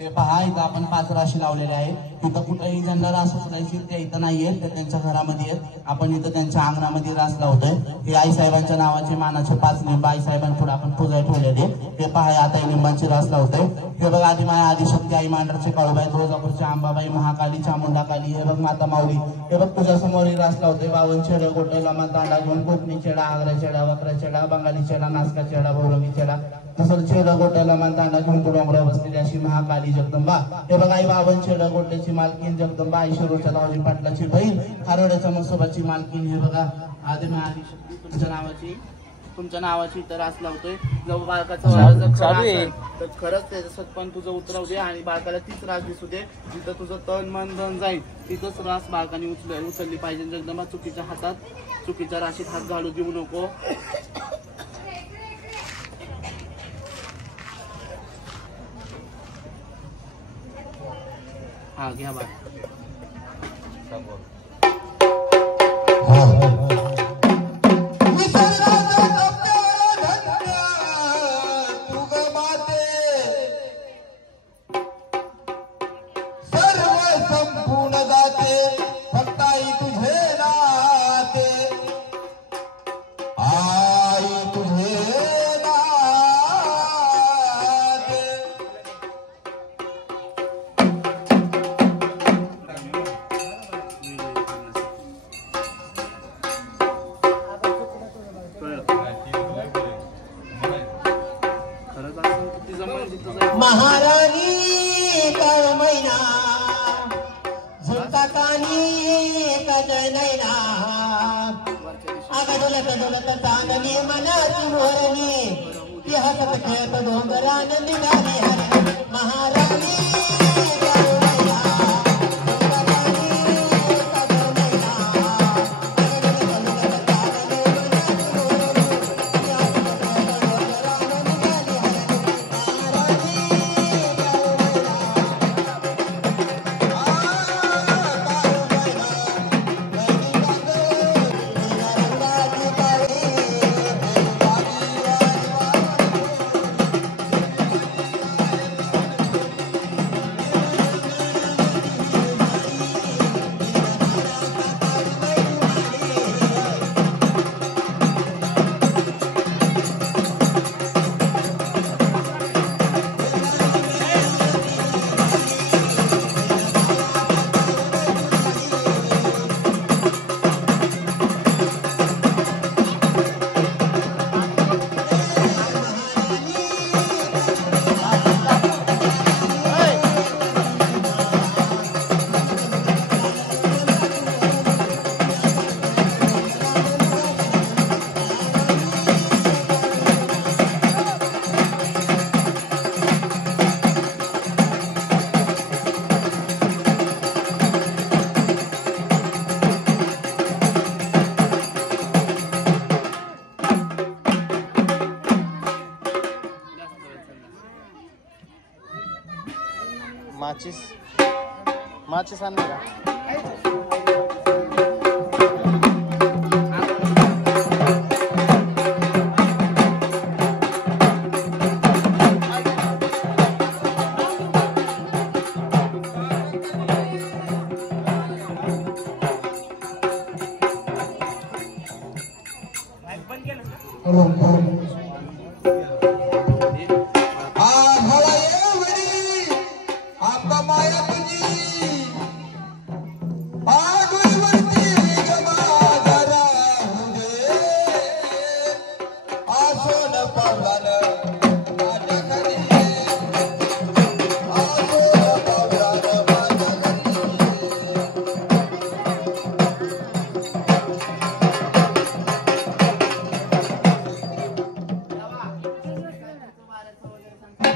हे पहा इथं आपण 5 राशी लावलेले आहे. तिथं कुठेही ज्यांना रास उचलायची ते इथं नाहीये, ते त्यांच्या घरामध्ये आहेत. आपण इथं त्यांच्या अंगणामध्ये रास लावतोय. हे आईसाहेबांच्या नावाचे मानाचे 5 लिंब आईसाहेबांपुढे आपण पूजा ठेवलेली. हे पहा आता लिंबांची रास लावतोय. हे बघ आदिमाया आदिशक्ती आई मांडरचे काळूबाई तुळजापूरची अंबाबाई महाकाली चामुंडा काली. हे बघ माता माऊली. हे बघ तुझ्या समोर रास लावतोय. 52 छेडे गोटे लमा तांडा घेऊन कोकणी चेडा आग्रा चेडा वक्रा चेडा बंगाली चेडा नासका चेडा बहुरंगी चेडा तसं छेडा गोट्याला मानतांडा घेऊन डोंगरावर बसलेली अशी महाकाली जगदंबा. हे बघा आई 52 छेडा गोट्याची मालकीन जगदंबा आई शिरोच्या दावजी पाटलाची बहीण खारोड्याच्या मसोबाची मालकीन. हे बघा आदिमा आदिशक्ती तुमच्या नावाची तर रास लावतोय. जर बाळकाचं तर खरंच त्याचं सत्पण तुझं उतरव दे आणि बाळकाला तीच रास दिसू दे. जिथं तुझं तन मन धन जाईल तिथंच रास बाळकाने उचलली पाहिजे. जगदंबा चुकीच्या हातात चुकीच्या राशीत हात घालू देऊ नको. हा घ्या बाळ. महाराणी मैना झुलता कानी कजय नैना अगडुलत डुलत चांगली मनाची मोरणी ती हसत खेळत डोंगरान निघाली हरणी. महाराणी माचिस आणले का?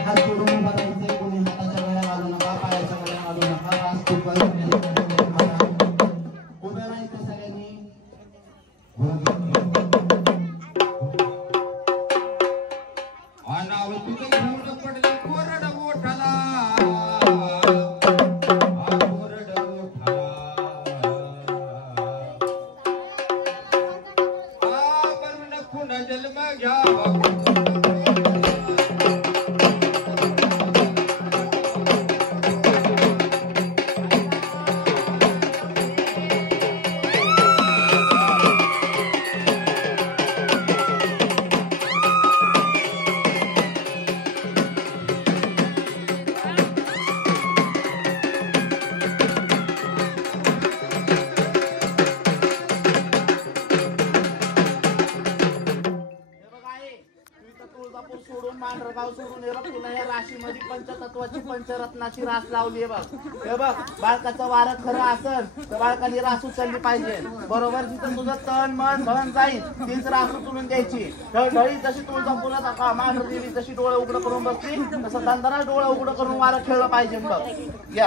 हात जोडून उभा राहायचंय. कोणी हाताच्या गळ्या घालू नका, पायाच्या गळ्या पंचरत्नाची रास लावली बघ. हे बघ, बाळकाचं वारं खरं असेल तर बाळकाने रास उचलली पाहिजे. बरोबर, जिथं तुझं तन मन धन जाईल तीच रास उचलून द्यायची. ढळढळी जशी तुळजापुरात मांढर देवी जशी डोळे उघडं करून बसली तसं दंदरा डोळे उघडं करून वारं खेळलं पाहिजे बघ. या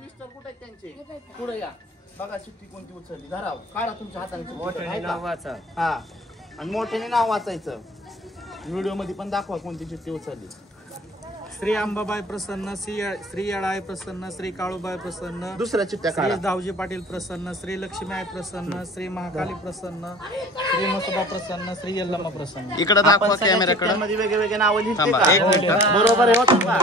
मिस्टर कुठे आहेत त्यांचे? पुढे या. बघा चिठ्ठी कोणती उचलली. धराव, काढा तुमच्या हाताने. हा, आणि मोठ्याने नाव वाचायचं. व्हिडिओ मध्ये पण दाखवा कोणती चिठ्ठी उचलली. श्री अंबाबाई प्रसन्न, श्री येळाई प्रसन्न, श्री काळूबाई प्रसन्न, दुसऱ्या चिठ्ठ्या श्री काढा. दावजी पाटील प्रसन्न, श्री लक्ष्मीबाई प्रसन्न, श्री महाकाली प्रसन्न, श्री मसोबा प्रसन्न, श्री यल्लम्मा प्रसन्न. इकडे दाखवा कॅमेराकडे. मध्ये वेगवेगळे नावं लिहिली थांबा, एक मिनिट. बरोबर आहे. हो, थांबा.